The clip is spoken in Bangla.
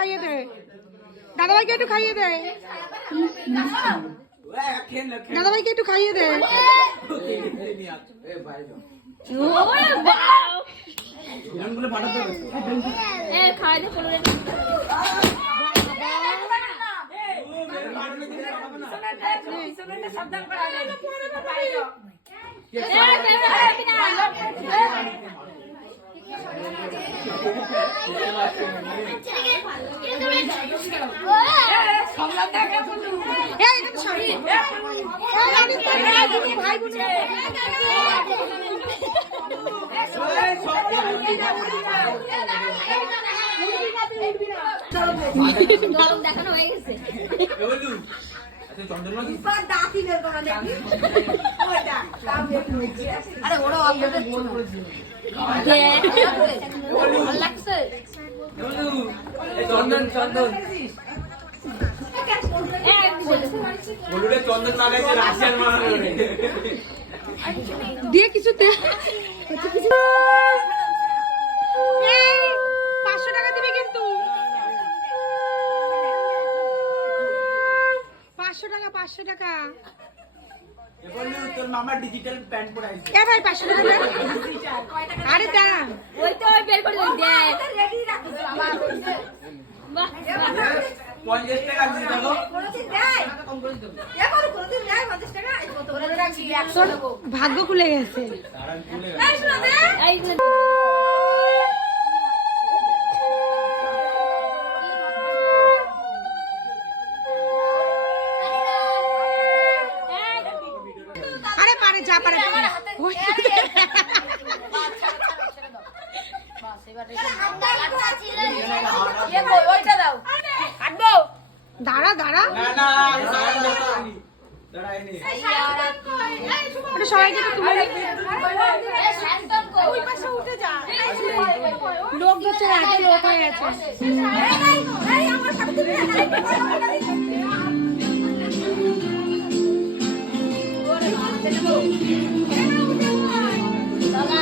খাইয়ে দে, দাদাভাইকে একটু খাইয়ে দে, দাদাভাইকে একটু খাইয়ে দে। গরম দেখানো হয়ে গেছে। আরে ওরা লাগছে চন্দন চন্দন চন্দন লাগাইছে রাশিয়ান মারা দিয়ে কিছু 500 টাকা দিবি কিন্তু 500 টাকা তোর মামা ডিজিটাল প্যান্ট পরে আইছে এ ভাই 500 টাকা দে। আরে দাঁড়া, ওই তো ওই বের করে দে রেডি রাখিস আমার বাহ 50 টাকা দিয়ে দাও কোনদিন দেয় কম করে দাও এবার কোনদিন দেয় 50 টাকা এই কত করে রাখছি 100 দেব ভাগ্য খুলে গেছে। এই শুনো দে এই আরে পারে যা পারে দাঁড়া দাঁড়া, সবাইকে লোক হচ্ছে এত লোক হয়ে গেছে। চলা